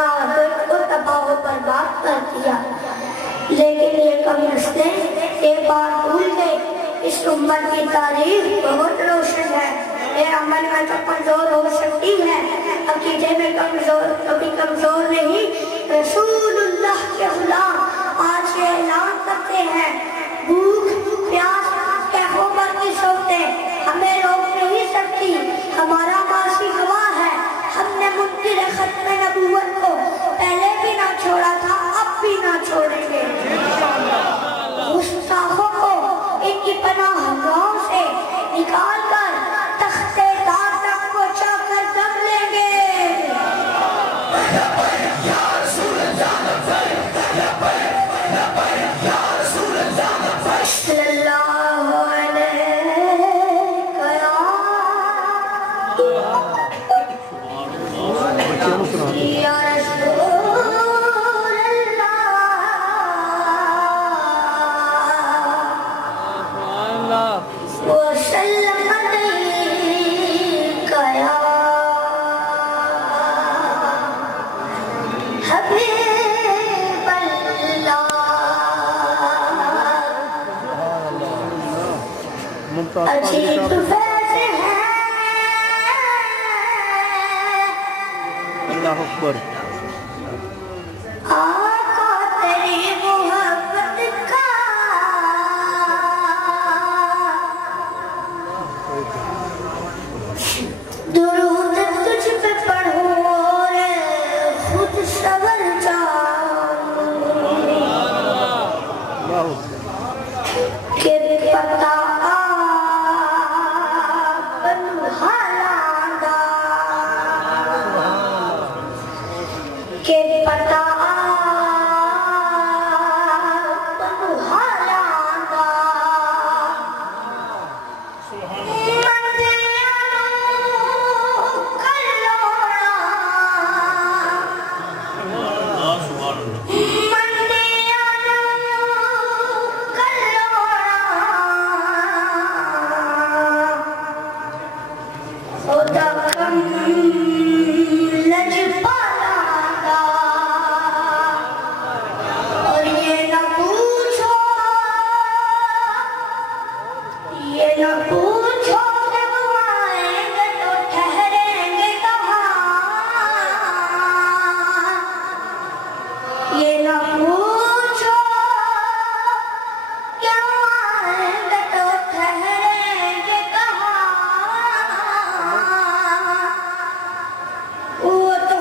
آخرت کو تباہ و برباد کر دیا۔ لیکن یہ کم نسلیں ایک بات بھول گئے، اس امت کی تاریخ بہت روشن ہے، یہ عمل میں تو کمزور ہو سکتی ہے، عقیدے میں کبھی کمزور نہیں۔ رسول اللہ کے غلام آج یہ اعلان کرتے ہیں، بھوک پیاس کیفوں پر کی صورتیں ہمیں روک نہیں سکتی، ہمارا ماضی گواہ ہے، ہم نے منکر ختم نبوت کو پہلے بھی نہ چھوڑا تھا، اب بھی نہ چھوڑیں گے۔ گستاخوں کو ان کی پناہ گاہوں سے نکال کر تختے دار تک پہنچا کر دم لیں گے۔ صلی اللہ علیہ یا رسول اللہ وسلم علیک یا حبیب اللہ۔ عجیب فیض ہے اللہ اکبر، آقا تیری محبت کا، درود تجھ پہ پڑھوں اور خود سور جاؤں کہ پتا کہ پتا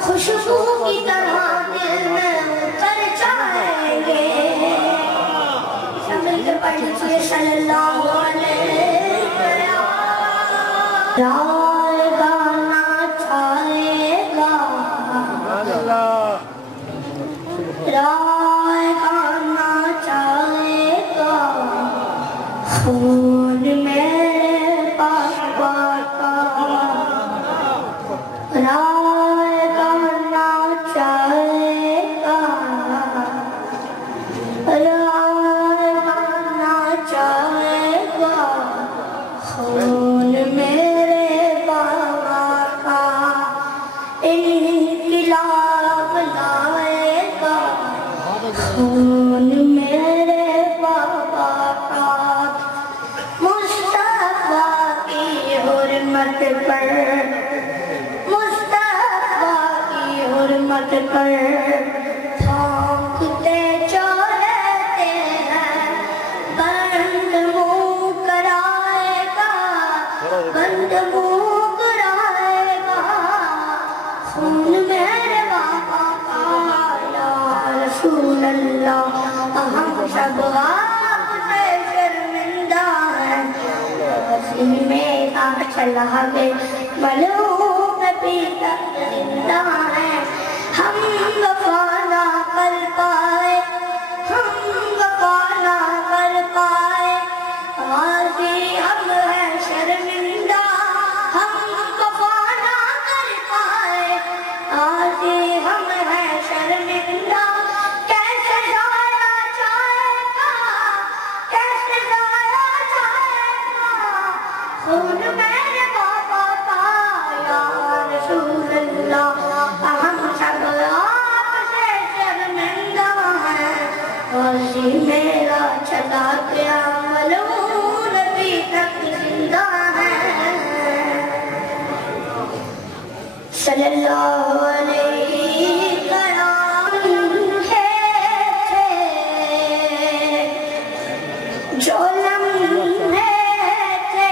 خوشبو کی طرح دل میں اتر جائیں گے۔ مل کے پڑھ لیجیے صلی اللہ علیہ وسلم۔ رائے گانا چاہے گا، رائے گانا چاہے گا، خون میرے پاپا کا، رائے گانا چاہے گا، رائے گانا چاہے گا، خون میرے بابا کا، انقلاب لائے گا، خون میرے بابا کا، مصطفیٰ کی حرمت پر، حرمت پر تھانکتے جو رہتے ہیں، بند منہ کرائے گا، بند منہ کرائے گا، خون میرے بابا کا یا رسول اللہ، ہم سب آپ سے شرمندہ ہیں، وسیع میں آپ چلا گئے ملوم پیتا زندہ ہے، ہم وفا نہ کر پائے، ہم وفا نہ کر پائے، آج بھی ہم ہیں شرمندہ، ہم وفا نہ کر پائے، آج بھی ہم ہیں شرمندہ، کیسے ضائع جائے گا، کیسے ضائع جائے گا، خون میرے بابا کا یا رسول اللہ، ہم سب صلی اللہ علیہ کرام تھے جو لمحے تھے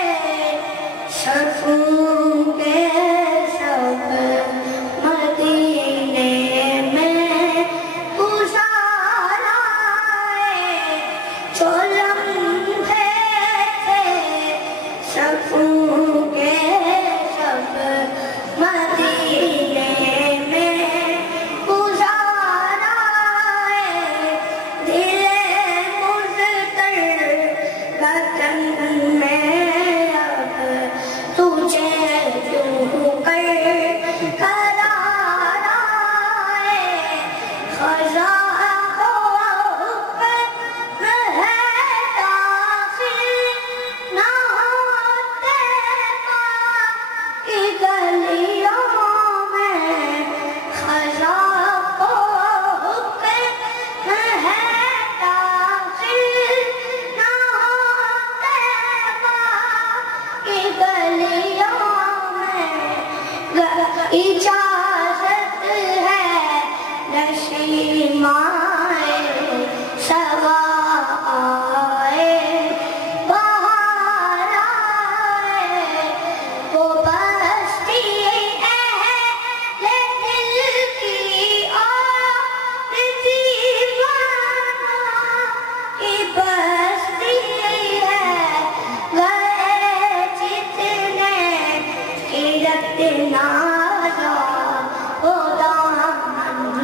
صفوں کے سب مدینے میں گزارا ہے جو لمحے تھے صفوں کے سب مدینے میں گزارا ہے دل مضطر وطن میں اب تجھے کیوں کر قرارا ہے خزاں حب میں ہے داخل نہ ہوتے کی گلیوں میں خزاں حب میں ہے داخل نہ ہوتے کی گلیوں میں اجازت ہے نشیمائے سوا آئے بہار آئے وہ بستی اہل دل کی اور دیوانہ کی بستی ہے گئے جتنے ہیرت نازا وہ دامن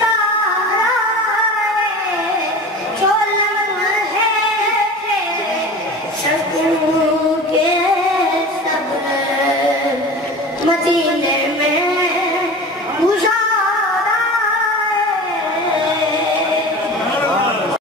تارا ہے جو لمحے تھے صفوں کے سب مدینے